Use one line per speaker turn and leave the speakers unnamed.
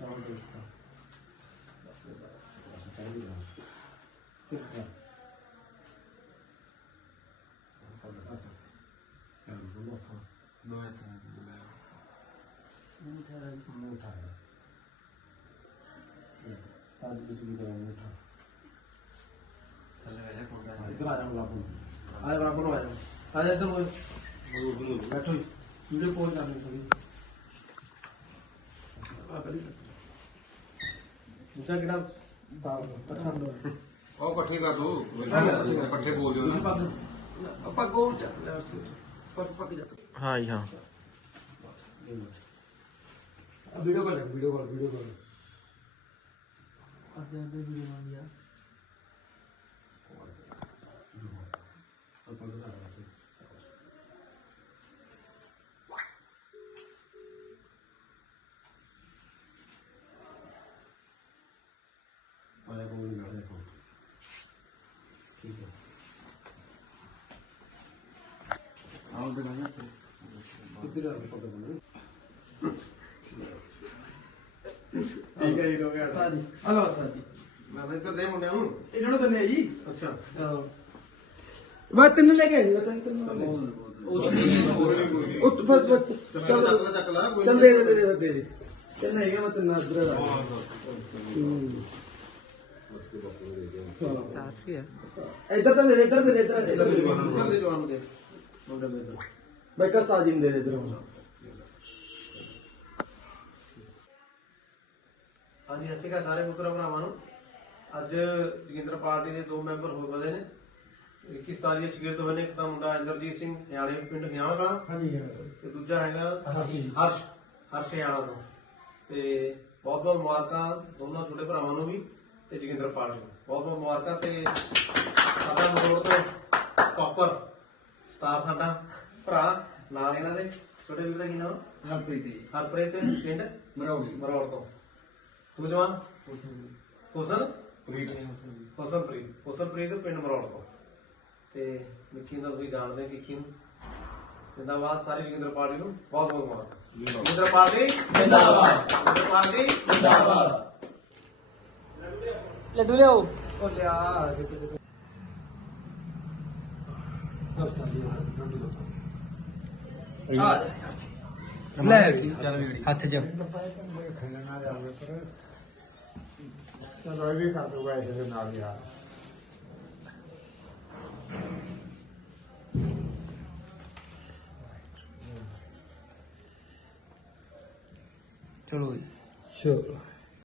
इधर आ जाऊंगा आज बराबर आ जाओ आ जाए तो बैठो वीडियो कॉल करनी थोड़ी दूसरा किड़ा पसंद
ਉਹ ਇਕੱਠੇ ਕਰ ਦੋ ਇਕੱਠੇ ਬੋਲ ਦਿਓ ਨਾ
ਆਪਾਂ ਗੋਲ ਚੱਕ ਲਿਆ ਸੀ ਪੱਕ ਪੱਕ ਜਾ
ਹਾਂ ਜੀ ਹਾਂ
वीडियो कॉल वीडियो कॉल
अर्धे अर्धे वीडियो बन गया
आया बोल नहीं देखो ठीक है आओ दिखाना कितने रहा फोटो बना ठीक है जी हो गया
उस्ताद जी हेलो उस्ताद जी
मैं इधर दे मुंडे हूं
इन्होंने तो नहीं जी
अच्छा
मैं तीन लेके आई मैं तीन
और ਚੱਕ ਲਾ ਕੋਈ
चल दे चल नहीं गया मैं तीन अदर साफी है इधर तो दे इधर
ਦੇ ਜਵਾਨ ਦੇ ਮੁੰਡੇ ਦੇ
भाई कर ताजिम दे इधर
ਹਾਂਜੀ ਅਸੀਂ ਕਾ ਸਾਰੇ ਪੁੱਤਰ ਭਰਾਵਾਂ ਨੂੰ ਅੱਜ ਜੋਗਿੰਦਰ ਪਾਰਟੀ ਦੇ ਦੋ ਮੈਂਬਰ ਹੋ ਗਏ ਨੇ 21 ਸਾਲੀਏ ਸ਼ਗਿਰਦ ਹੋਏ ਨੇ ਇੱਕ ਤਾਂ ਮੁੰਡਾ ਇੰਦਰਜੀਤ ਸਿੰਘ ਹਰਿਆਣੇ ਪਿੰਡ ਹਿਆਣਾ ਦਾ
हां जी
ਤੇ ਦੂਜਾ ਹੈਗਾ
हर्ष
ਹਰਸ਼ ਹਿਆਣਾ ਤੋਂ ਤੇ ਬਹੁਤ ਬਹੁਤ ਮੁਬਾਰਕਾਂ ਦੋਨਾਂ ਛੋਟੇ ਭਰਾਵਾਂ ਨੂੰ ਵੀ ਤੇ ਜੋਗਿੰਦਰ ਪਾਰਟੀ ਨੂੰ ਬਹੁਤ ਬਹੁਤ ਮੁਬਾਰਕਾਂ ਤੇ ਸਾਡਾ ਮਰੋੜ ਤੋਂ ਟੌਪਰ ਸਟਾਰ ਸਾਡਾ ਭਰਾ ਨਾਲ ਇਹਨਾਂ ਦੇ ਛੋਟੇ ਵੀਰ ਦਾ ਕੀ ਨਾਮ ਹਰਪ੍ਰੀਤ ਪਿੰਡ ਮਰੋੜ ਤੋਂ ਤੂੰ ਜਵਾਨ ਹੁਸਨਪ੍ਰੀਤ ਪਿੰਡ ਮਰੋੜ ਤੋਂ ਤੇ ਨਿੱਕੀ ਦਾ ਤੁਸੀਂ ਜਾਣਦੇ ਹੋ ਕਿੱਕੀ ਨੂੰ ਜਿੰਦਾਬਾਦ ਸਾਰੀ ਜੋਗਿੰਦਰ ਪਾਰਟੀ ਨੂੰ ਬਹੁਤ ਬਹੁਤ ਮੁਬਾਰਕ ਜੋਗਿੰਦਰ ਪਾਰਟੀ ਜਿੰਦਾਬਾਦ
लड्डू ले आओ
ਉਹ ਲਿਆ
ले हाथ जा
ਚਲੋ ਇਹ ਵੀ ਕਰ ਦੂਗਾ ਇਸ ਦੇ ਨਾਲ ਯਾਰ
चलो
ਚਲੋ